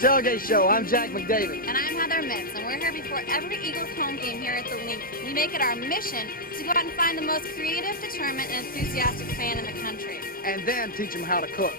Tailgate Show. I'm Jack McDavid. And I'm Heather Mitz, and we're here before every Eagles home game here at the Link. We make it our mission to go out and find the most creative, determined, and enthusiastic fan in the country. And then teach them how to cook.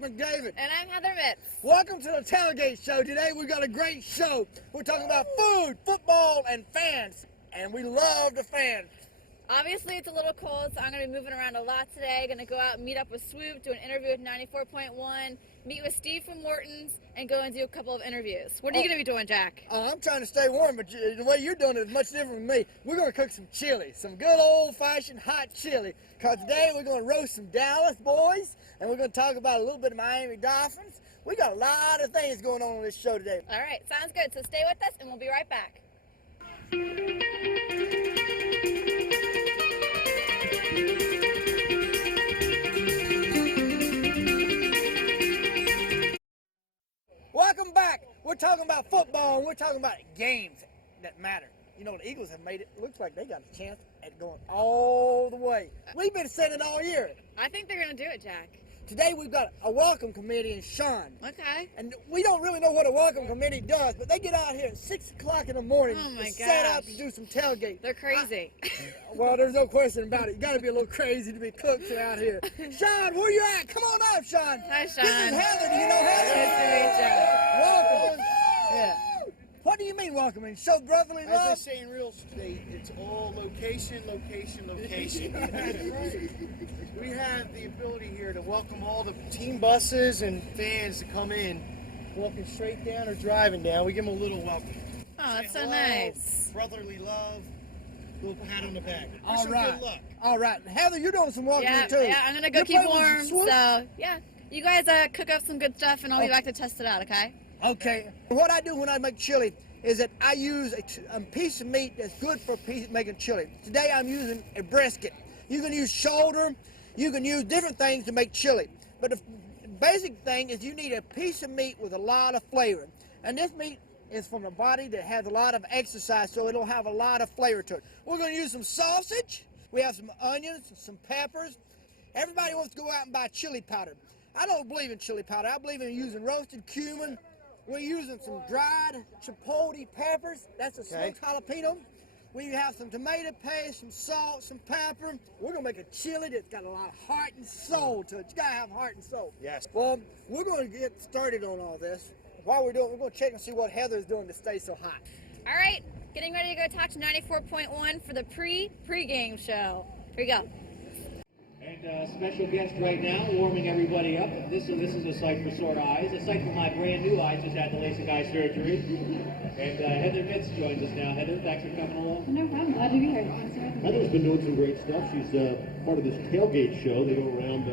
McDavid. And I'm Heather Mitz. Welcome to the Tailgate Show. Today we've got a great show. We're talking about food, football, and fans. And we love the fans. Obviously it's a little cold, so I'm going to be moving around a lot today. Going to go out and meet up with Swoop, do an interview with 94.1, meet with Steve from Morton's, and go and do a couple of interviews. What are you going to be doing, Jack? I'm trying to stay warm, but the way you're doing it is much different from me. We're going to cook some chili, some good old-fashioned hot chili. Because today we're going to roast some Dallas boys, and we're going to talk about a little bit of Miami Dolphins. We got a lot of things going on this show today. All right, sounds good. So stay with us, and we'll be right back. Welcome back. We're talking about football, and we're talking about games that matter. You know, the Eagles have made it. Looks like they got a chance at going all the way. We've been saying it all year. I think they're going to do it, Jack. Today we've got a welcome committee in Sean. Okay. And we don't really know what a welcome committee does, but they get out here at 6 o'clock in the morning to set up to do some tailgate. They're crazy. Well, there's no question about it. You got to be a little crazy to be cooks out here. Sean, where you at? Come on up, Sean. Hi, Sean. This is Heather. Do you know Heather? Nice to meet you. Welcome. Yeah. What do you mean welcoming? Show brotherly love? As they say in real estate, it's all location, location, location. We have the ability here to welcome all the team buses and fans to come in, walking straight down or driving down. We give them a little welcome. Oh, that's so hello, nice. Brotherly love, little pat on the back. All Wish right. them good luck. All right. Heather, you're doing some welcoming too. Yeah, I'm going to go keep warm. So, yeah. You guys cook up some good stuff, and I'll be back to test it out, okay? Okay. What I do when I make chili is that I use a piece of meat that's good for making chili. Today I'm using a brisket. You can use shoulder. You can use different things to make chili. But the basic thing is you need a piece of meat with a lot of flavor. And this meat is from a body that has a lot of exercise, so it'll have a lot of flavor to it. We're going to use some sausage. We have some onions, some peppers. Everybody wants to go out and buy chili powder. I don't believe in chili powder. I believe in using roasted cumin. We're using some dried chipotle peppers. That's a smoked jalapeno. We have some tomato paste, some salt, some pepper. We're going to make a chili that's got a lot of heart and soul to it. You got to have heart and soul. Yes. Well, we're going to get started on all this. While we're doing it, we're going to check and see what Heather's doing to stay so hot. All right. Getting ready to go talk to 94.1 for the pre-game show. Here we go. And special guest right now, warming everybody up. This is a sight for sore eyes, a sight for my brand new eyes, just had the LASIK eye surgery. And Heather Mitz joins us now. Heather, thanks for coming along. No problem, glad to be here. Heather's been doing some great stuff. She's part of this Tailgate show. They go around,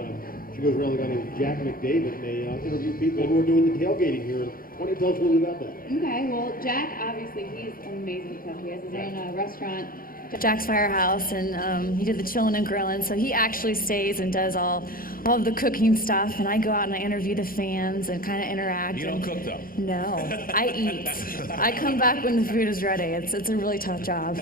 she goes around the guy named Jack McDavid, and they interview people who are doing the tailgating here. Why don't you tell us a little bit about that? Okay, well, Jack, obviously, he's an amazing cook. He has his own restaurant, Jack's Firehouse, and he did the chillin' and grillin', so he actually stays and does all of the cooking stuff, and I go out and I interview the fans and kind of interact. You don't cook, though? No, I eat. I come back when the food is ready. It's a really tough job.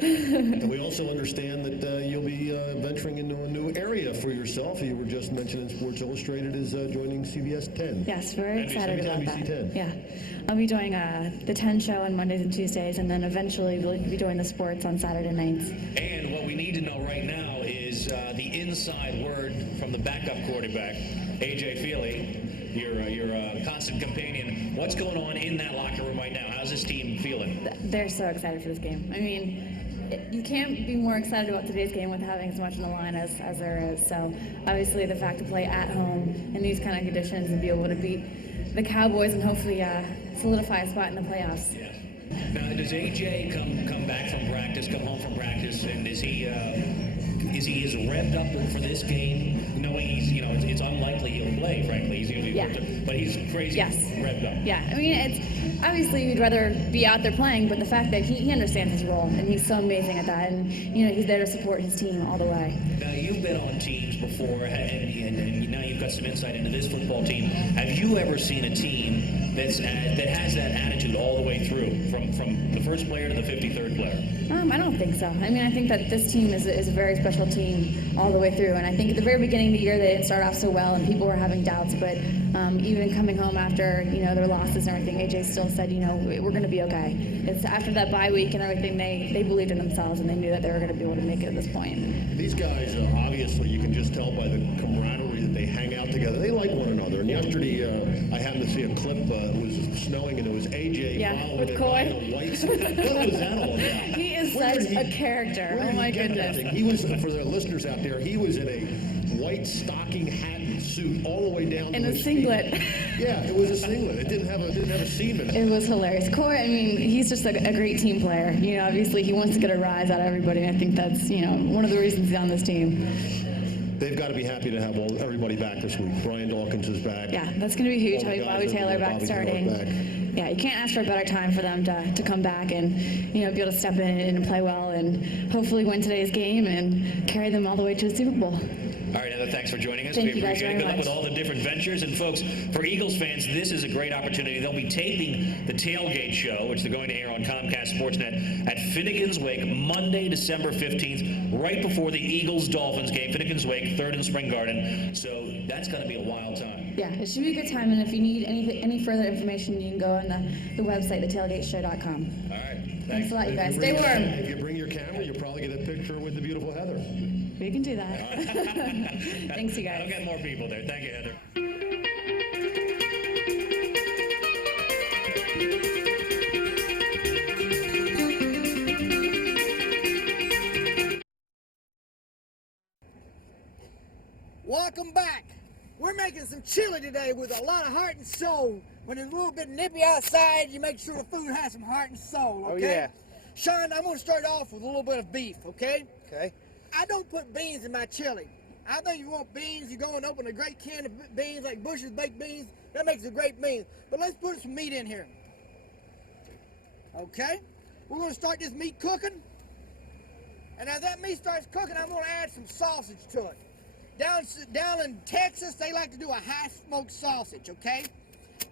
We also understand that you'll be venturing into a new area for yourself. You were just mentioning Sports Illustrated is joining CBS 10. Yes, very excited about that. NBC 10. Yeah, I'll be doing the 10 show on Mondays and Tuesdays, and then eventually we'll be doing the sports on Saturday nights. And what we need to know right now is the inside word from the backup quarterback, A.J. Feely, your constant companion. What's going on in that locker room right now? How's this team feeling? They're so excited for this game. I mean, you can't be more excited about today's game with having as much on the line as there is. So obviously the fact to play at home in these kind of conditions and be able to beat the Cowboys and hopefully solidify a spot in the playoffs. Yeah. Now, does AJ come back from practice, come home from practice, and is he as revved up for this game, knowing he's, it's it's unlikely he'll play, frankly. He's going to be but he's crazy revved up. Yeah, I mean, it's obviously we'd rather be out there playing, but the fact that he understands his role, and he's so amazing at that, and, he's there to support his team all the way. Now, you've been on teams before, and now you've got some insight into this football team. Have you ever seen a team that has that attitude all the way through, from the first player to the 53rd player? I don't think so. I mean, I think that this team is a very special team all the way through, and I think at the very beginning of the year they didn't start off so well, and people were having doubts, but even coming home after, their losses and everything, AJ still said, we're going to be okay. It's after that bye week and everything, they believed in themselves, and they knew that they were going to be able to make it at this point. These guys, obviously, you can just tell by the camaraderie that they hang out together. They like one another. And yesterday, I happened to see a clip. It was snowing, and it was AJ following with it Coy. in a white. What was that all about? He is such a character. Oh my goodness. He was, for the listeners out there, he was in a white stocking hat and suit all the way down In to a his singlet. feet. Yeah, it was a singlet. It didn't have a seam in it. It was hilarious. Coy, I mean, he's just a great team player. Obviously he wants to get a rise out of everybody. I think that's, one of the reasons he's on this team. They've got to be happy to have everybody back this week. Brian Dawkins is back. Yeah, that's going to be huge. All the Having guys Bobby are Taylor there, back Bobby starting. Taylor back. Yeah, you can't ask for a better time for them to come back and, be able to step in and play well and hopefully win today's game and carry them all the way to the Super Bowl. All right, Heather, thanks for joining us. Thank We you guys appreciate it. very Good luck much. with all the different ventures. And, folks, for Eagles fans, this is a great opportunity. They'll be taping the Tailgate show, which they're going to air on Comcast Sportsnet at Finnegan's Wake Monday, December 15th, right before the Eagles-Dolphins game. Finnegan's Wake, 3rd and Spring Garden. So that's going to be a wild time. Yeah, it should be a good time. And if you need any further information, you can go on the website, thetailgateshow.com. All right. Thanks a lot, you guys. If Stay you warm. If you bring your camera, you'll probably get a picture with the beautiful Heather. We can do that. Thanks, you guys. I'll get more people there. Thank you, Heather. Welcome back. We're making some chili today with a lot of heart and soul. When it's a little bit nippy outside, you make sure the food has some heart and soul, okay? Oh, yeah. Sean, I'm going to start off with a little bit of beef, okay? Okay. I don't put beans in my chili. I think you want beans, you go and open a great can of beans like Bush's baked beans. That makes a great beans. But let's put some meat in here. Okay? We're going to start this meat cooking. And as that meat starts cooking, I'm going to add some sausage to it. Down in Texas, they like to do a high-smoked sausage, okay?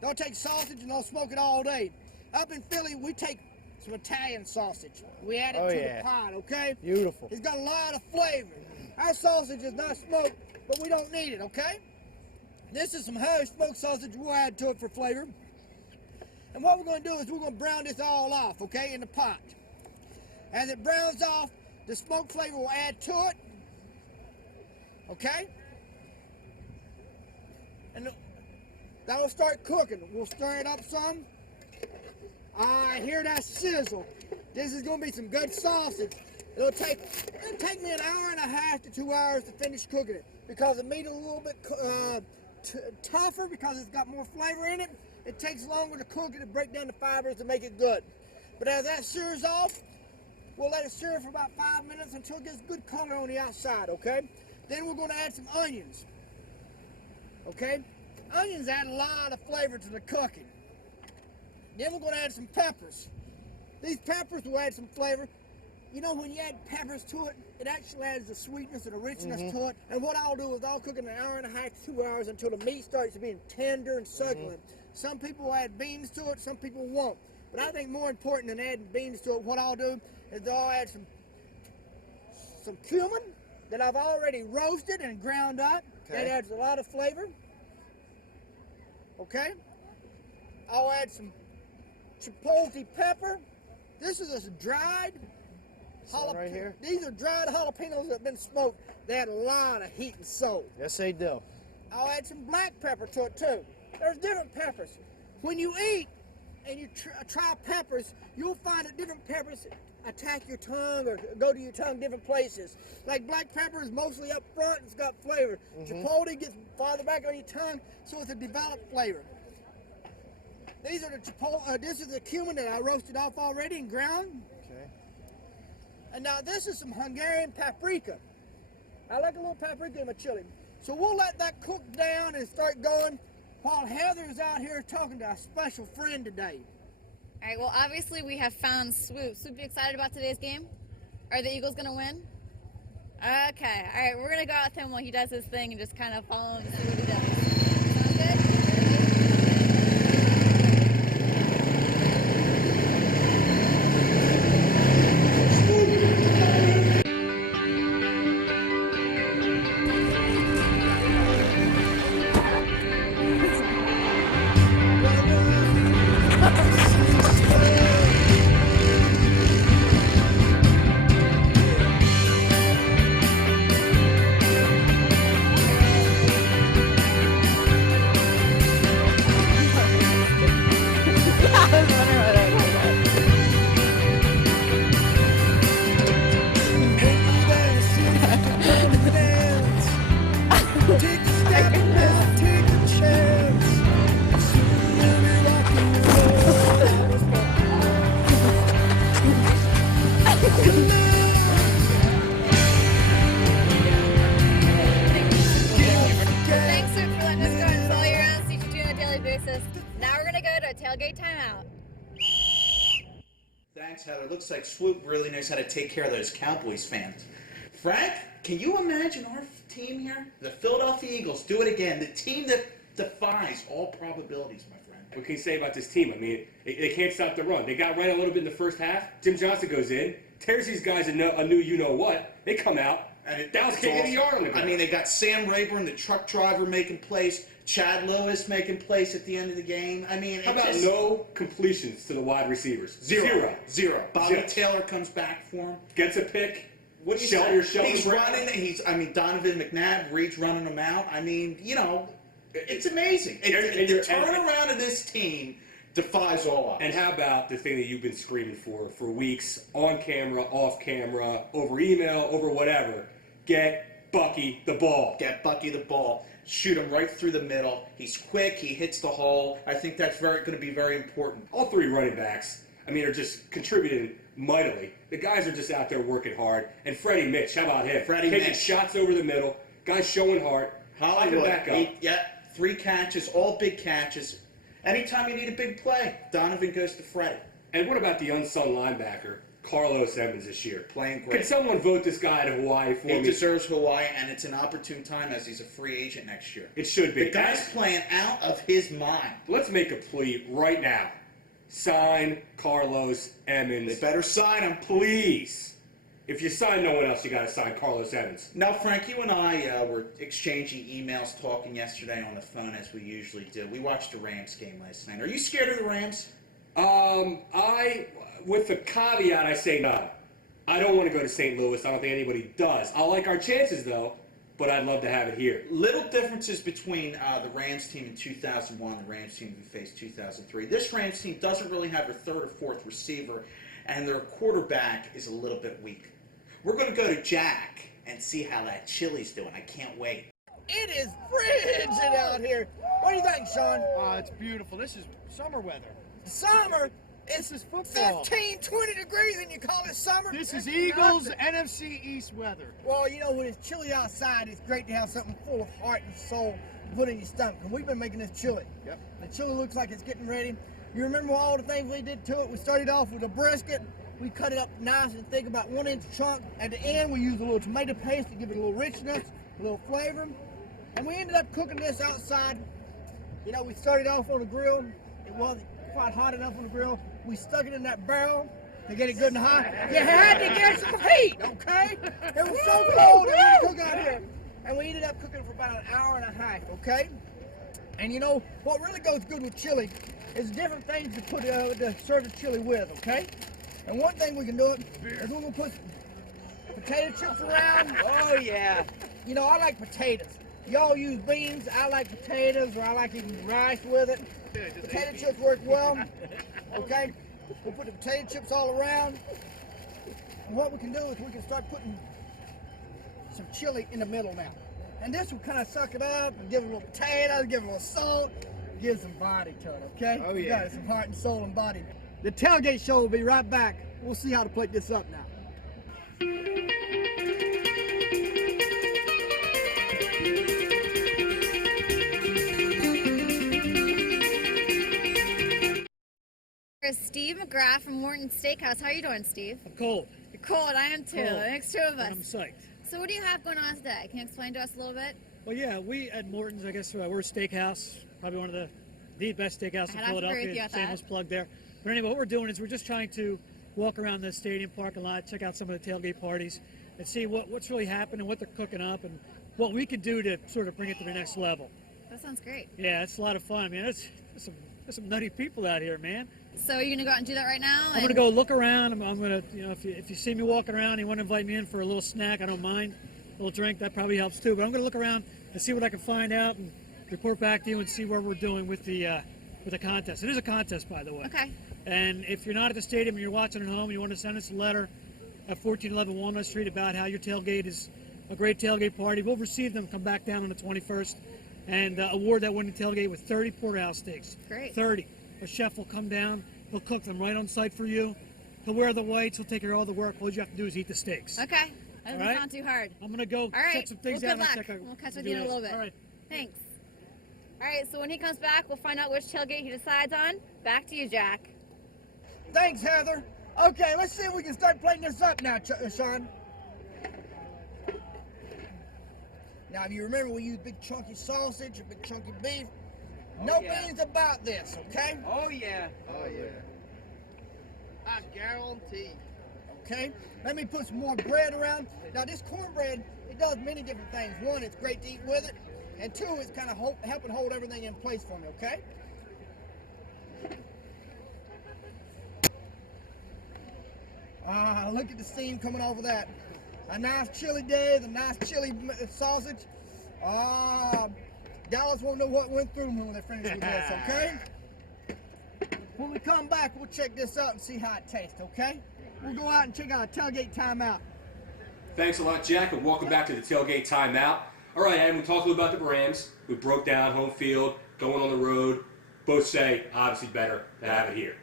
They'll take sausage and they'll smoke it all day. Up in Philly, we take some Italian sausage. We add it to the pot, okay? Beautiful. It's got a lot of flavor. Our sausage is not smoked, but we don't need it, okay? This is some high-smoked sausage we'll add to it for flavor. And what we're going to do is we're going to brown this all off, okay, in the pot. As it browns off, the smoke flavor will add to it. Okay? And that'll start cooking. We'll stir it up some. I hear that sizzle. This is going to be some good sausage. It'll take me an hour and a half to 2 hours to finish cooking it because the meat is a little bit tougher because it's got more flavor in it. It takes longer to cook it to break down the fibers to make it good. But as that sears off, we'll let it sear for about 5 minutes until it gets good color on the outside, okay? Then we're going to add some onions, okay? Onions add a lot of flavor to the cooking. Then we're going to add some peppers. These peppers will add some flavor. You know, when you add peppers to it, it actually adds the sweetness and the richness to it. And what I'll do is I'll cook it an hour and a half to 2 hours until the meat starts being tender and succulent. Some people will add beans to it, some people won't. But I think more important than adding beans to it, what I'll do is I'll add some cumin that I've already roasted and ground up. Okay. That adds a lot of flavor. Okay? I'll add some chipotle pepper. This is a dried jalapeno. Right here? These are dried jalapenos that have been smoked. They add a lot of heat and soul. Yes, they do. I'll add some black pepper to it too. There's different peppers. When you eat and you try peppers, you'll find that different peppers attack your tongue or go to your tongue different places. Like black pepper is mostly up front, it's got flavor. Chipotle gets farther back on your tongue, so it's a developed flavor. These are the chipotle, this is the cumin that I roasted off already and ground. Okay. And now this is some Hungarian paprika. I like a little paprika in my chili. So we'll let that cook down and start going while Heather's out here talking to a special friend today. All right, well, obviously we have found Swoop. Swoop, you excited about today's game? Are the Eagles going to win? Okay, all right, we're going to go out with him while he does his thing and just kind of follow him and see what he does. Sound good? Thanks for letting us go and follow you around and see what you do on a daily basis. Now we're going to go to a tailgate timeout. Thanks, Heather. Looks like Swoop really knows how to take care of those Cowboys fans. Frank, can you imagine our team here? The Philadelphia Eagles do it again. The team that defies all probabilities, my friend. What can you say about this team? I mean, they can't stop the run. They got right a little bit in the first half. Jim Johnson goes in, tears these guys a new you-know-what. They come out, and Dallas can't get a yard on the ground. I mean, they got Sam Rayburn, the truck driver, making plays. Chad Lewis making plays at the end of the game. I mean, how about no completions to the wide receivers? Zero. Bobby Zero. Taylor comes back for him. Gets a pick. What he's running. Donovan McNabb, Reed's running him out. I mean, you know, it's amazing. The turnaround of this team defies all odds. And how about the thing that you've been screaming for weeks, on camera, off camera, over email, over whatever? Get Bucky the ball. Get Bucky the ball. Shoot him right through the middle. He's quick. He hits the hole. I think that's going to be very important. All three running backs, I mean, are just contributing mightily. The guys are just out there working hard. And Freddie Mitch, how about him? Taking shots over the middle. Guys showing heart. Hollywood. Back up. 3 catches, all big catches. Anytime you need a big play, Donovan goes to Freddie. And what about the unsung linebacker, Carlos Evans, this year? Playing great. Can someone vote this guy to Hawaii for me? He deserves Hawaii, and it's an opportune time as he's a free agent next year. It should be. The guy's playing out of his mind. Let's make a plea right now. Sign Carlos Evans. They better sign him. Please. If you sign no one else, you got to sign Carlos Evans. Now, Frank, you and I were exchanging emails, talking yesterday on the phone as we usually do. We watched the Rams game last night. Are you scared of the Rams? With the caveat, I say no. I don't want to go to St. Louis. I don't think anybody does. I like our chances, though, but I'd love to have it here. Little differences between the Rams team in 2001 and the Rams team we faced 2003. This Rams team doesn't really have a third or fourth receiver, and their quarterback is a little bit weak. We're going to go to Jack and see how that chili's doing. I can't wait. It is frigid out here. What do you think, Sean? It's beautiful. This is summer weather. Summer? This is football. 15, 20 degrees and you call it summer? This is Eagles NFC East weather. Well, you know, when it's chilly outside, it's great to have something full of heart and soul to put in your stomach. And we've been making this chili. Yep. The chili looks like it's getting ready. You remember all the things we did to it? We started off with a brisket. We cut it up nice and thick, about 1 inch chunk. At the end, we used a little tomato paste to give it a little richness, a little flavor. And we ended up cooking this outside. You know, we started off on a grill. It wasn't quite hot enough on the grill. We stuck it in that barrel to get it good and hot. You had to get some heat, okay? It was so cold that we cook out here. And we ended up cooking for about an hour and a half, okay? And you know, what really goes good with chili is different things to put to serve the chili with, okay? And one thing we can do is we're going to put potato chips around. Oh, yeah. You know, I like potatoes. Y'all use beans. I like potatoes, or I like eating rice with it. Potato chips work well, okay? We'll put the potato chips all around. And what we can do is we can start putting some chili in the middle now. And this will kind of suck it up and give it a little potatoes, give it a little salt, give some body to it, okay? Oh, yeah. We got it, some heart and soul and body. The Tailgate Show will be right back. We'll see how to plate this up now. McGrath from Morton Steakhouse. How are you doing, Steve? I'm cold. You're cold. I am too. Cold. Thanks, two of us. And I'm psyched. So what do you have going on today? Can you explain to us a little bit? Well, yeah, we at Morton's, I guess we're a steakhouse, probably one of the best steakhouse in I'd have to agree with you Philadelphia. on that. Shameless plug there. But anyway, what we're doing is we're just trying to walk around the stadium parking lot, check out some of the tailgate parties, and see what's really happening, what they're cooking up, and what we could do to sort of bring it to the next level. That sounds great. Yeah, it's a lot of fun, man. There's some nutty people out here, man. So are you going to go out and do that right now? I'm going to go look around. I'm going to, if you see me walking around and you want to invite me in for a little snack, I don't mind. A little drink, that probably helps too. But I'm going to look around and see what I can find out and report back to you and see where we're doing with the contest. It is a contest, by the way. Okay. And if you're not at the stadium and you're watching at home and you want to send us a letter at 1411 Walnut Street about how your tailgate is a great tailgate party, we'll receive them, come back down on the 21st, and award that winning tailgate with 30 porterhouse steaks. Great. 30. A chef will come down. He'll cook them right on site for you. He'll wear the whites. He'll take care of all the work. All you have to do is eat the steaks. Okay. That doesn't All right? sound too hard. I'm going to go All right. check some things Well, out. good luck. And check out, We'll catch with you in a little bit. All right. Thanks. All right, so when he comes back, we'll find out which tailgate he decides on. Back to you, Jack. Thanks, Heather. Okay, let's see if we can start plating this up now, Sean. Now, if you remember, we use big chunky sausage, big chunky beef. No beans about this, okay? Oh yeah. Oh yeah. I guarantee. Okay? Let me put some more bread around. Now, this cornbread, it does many different things. One, it's great to eat with it. And two, it's kind of helping hold everything in place for me, okay? Look at the steam coming over that. A nice chili day, the nice chili sausage. Dallas won't know what went through me when they finish with this, okay? When we come back, we'll check this out and see how it tastes, okay? We'll go out and check out a tailgate timeout. Thanks a lot, Jack, and welcome back to the Tailgate Timeout. All right, and we talked a little about the Rams. We broke down home field, going on the road. Both say, obviously, better to have it here.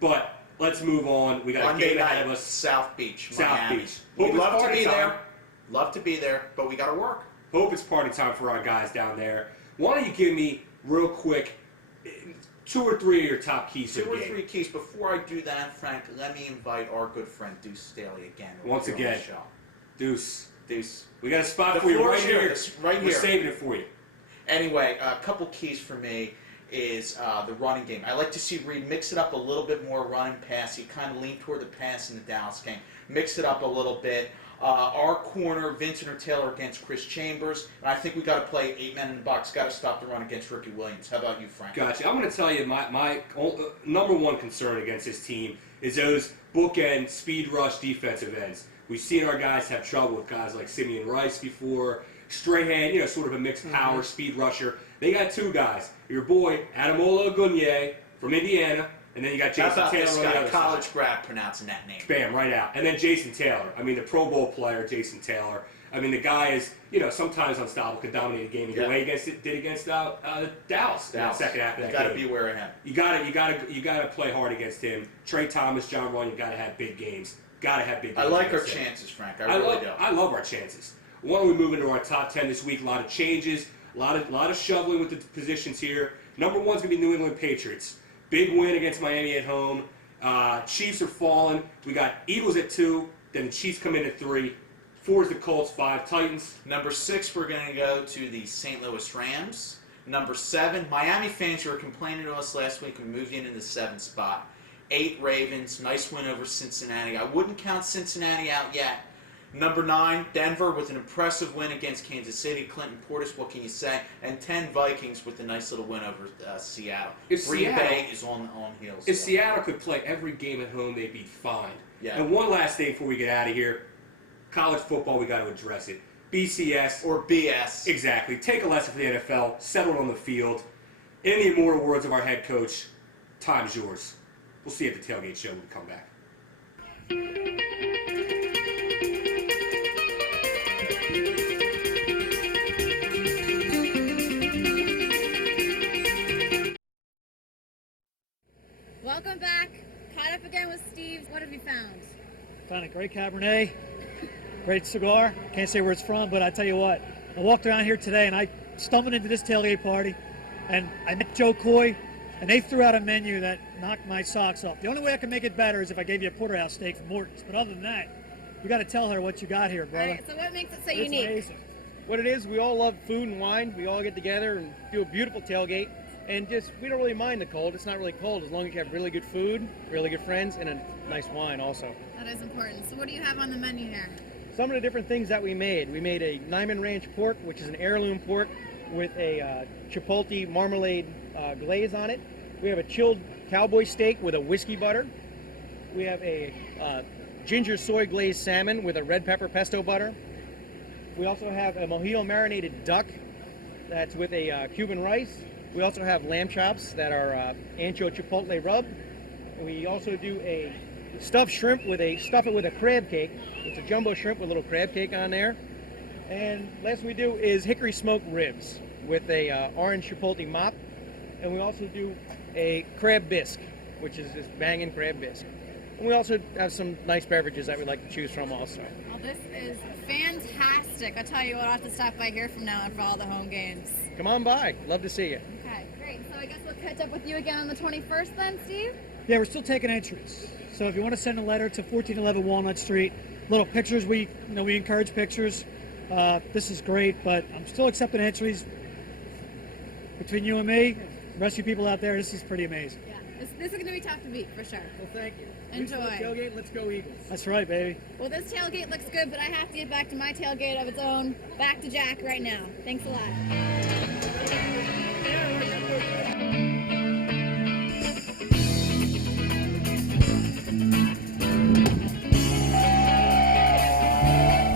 But let's move on. We got a Monday game ahead night, of us. South Beach, South Miami. Beach. We'd Hope it's love to party be time. there. Love to be there, but we got to work. Hope it's party time for our guys down there. Why don't you give me, real quick, 2 or 3 of your top keys for Two the or game? 3 keys. Before I do that, Frank, let me invite our good friend Deuce Staley again. Once We're on again. the show. Deuce. Deuce. We got a spot The for you floor's right here. yours, right We're here. saving it for you. Anyway, a couple keys for me is the running game. I like to see Reed mix it up a little bit more, run and pass. He kind of leaned toward the pass in the Dallas game. Mix it up a little bit. Our corner, Vincent or Taylor against Chris Chambers. And I think we got to play 8 men in the box. Got to stop the run against Ricky Williams. How about you, Frank? Gotcha. I'm going to tell you my number one concern against this team is those bookend speed rush defensive ends. We've seen our guys have trouble with guys like Simeon Rice before, Strahan, sort of a mixed power speed rusher. They got 2 guys. Your boy, Adamola Ogunye from Indiana, and then you got How Jason about Taylor this on the guy, other college side. grad, pronouncing that name? Bam, right out. And then Jason Taylor. I mean, the Pro Bowl player, Jason Taylor. I mean, the guy is, sometimes unstoppable, could dominate a game. He did against Dallas in the second half of that You got to game. be aware of him. You got to play hard against him. Trey Thomas, John Ryan, you got to have big games. Got to have big games. I like our against him. chances, Frank. I really do. I love our chances. Why don't we move into our top 10 this week? A lot of changes, a lot of shoveling with the positions here. Number 1's going to be New England Patriots. Big win against Miami at home. Chiefs are falling. We got Eagles at 2. Then the Chiefs come in at 3. 4 is the Colts. 5 Titans. Number 6, we're going to go to the St. Louis Rams. Number 7, Miami fans who were complaining to us last week, we moved in the 7th spot. 8 Ravens. Nice win over Cincinnati. I wouldn't count Cincinnati out yet. Number 9, Denver with an impressive win against Kansas City. Clinton Portis, what can you say? And 10 Vikings with a nice little win over Seattle. Green Bay is on heels. If Seattle could play every game at home, they'd be fine. Yeah. And one last thing before we get out of here. College football, we got to address it. BCS. Or BS. Exactly. Take a lesson from the NFL. Settle it on the field. In the immortal words of our head coach, time's yours. We'll see you at the Tailgate Show when we come back. Welcome back. Caught up again with Steve. What have you found? Found a great Cabernet, great cigar. Can't say where it's from, but I tell you what, I walked around here today and I stumbled into this tailgate party and I met Joe Coy, and they threw out a menu that knocked my socks off. The only way I can make it better is if I gave you a porterhouse steak from Morton's. But other than that, you got to tell her what you got here, All brother. right, so what makes it so It's unique? amazing. What it is, we all love food and wine. We all get together and do a beautiful tailgate. And just, we don't really mind the cold. It's not really cold as long as you have really good food, really good friends, and a nice wine also. That is important. So what do you have on the menu here? Some of the different things that we made. We made a Nyman Ranch pork, which is an heirloom pork with a chipotle marmalade glaze on it. We have a chilled cowboy steak with a whiskey butter. We have a ginger soy glazed salmon with a red pepper pesto butter. We also have a mojito marinated duck that's with a Cuban rice. We also have lamb chops that are ancho chipotle rub. And we also do a stuffed shrimp stuff it with a crab cake. It's a jumbo shrimp with a little crab cake on there. And last we do is hickory smoked ribs with a orange chipotle mop. And we also do a crab bisque, which is this banging crab bisque. And we also have some nice beverages that we like to choose from also. Well, this is fantastic. I'll tell you what, I'll have to stop by here from now on for all the home games. Come on by. Love to see you. Okay, great. So I guess we'll catch up with you again on the 21st then, Steve? Yeah, we're still taking entries. So if you want to send a letter to 1411 Walnut Street, little pictures, we encourage pictures. This is great, but I'm still accepting entries. Between you and me, the rest of you people out there, this is pretty amazing. Yeah, this is going to be tough to beat for sure. Well, thank you. Enjoy. Tailgate, let's go Eagles. That's right, baby. Well, this tailgate looks good, but I have to get back to my tailgate of its own. Back to Jack right now. Thanks a lot.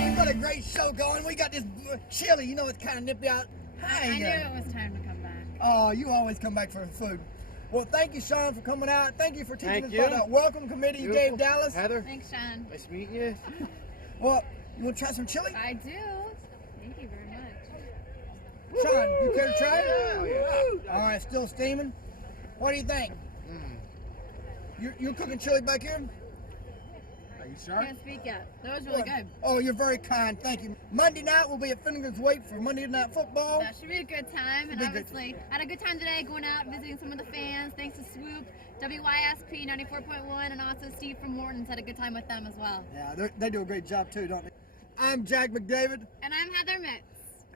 We've got a great show going. We got this chili. You know it's kind of nippy out. Hi, I knew it was time to come back. Oh, you always come back for food. Well, thank you, Sean, for coming out. Thank you for teaching Thank us about you. our welcome committee you gave Dallas. Heather, Thanks, Sean. nice meeting you. Well, you want to try some chili? I do. Thank you very much. Sean, you care to try it? All right, still steaming. What do you think? You're cooking chili back here? Are you sure? Can't speak yet. That was really good. Oh, you're very kind. Thank you. Monday night we'll be at Finnegan's Wake for Monday Night Football. That should be a good time, and Should be good. obviously had a good time today going out visiting some of the fans. Thanks to Swoop, WYSP 94.1, and also Steve from Morton's had a good time with them as well. Yeah, they do a great job too, don't they? I'm Jack McDavid, And I'm Heather Mitz.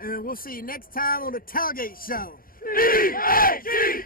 and we'll see you next time on the Tailgate Show. E-A-G-L-E-S-P-O!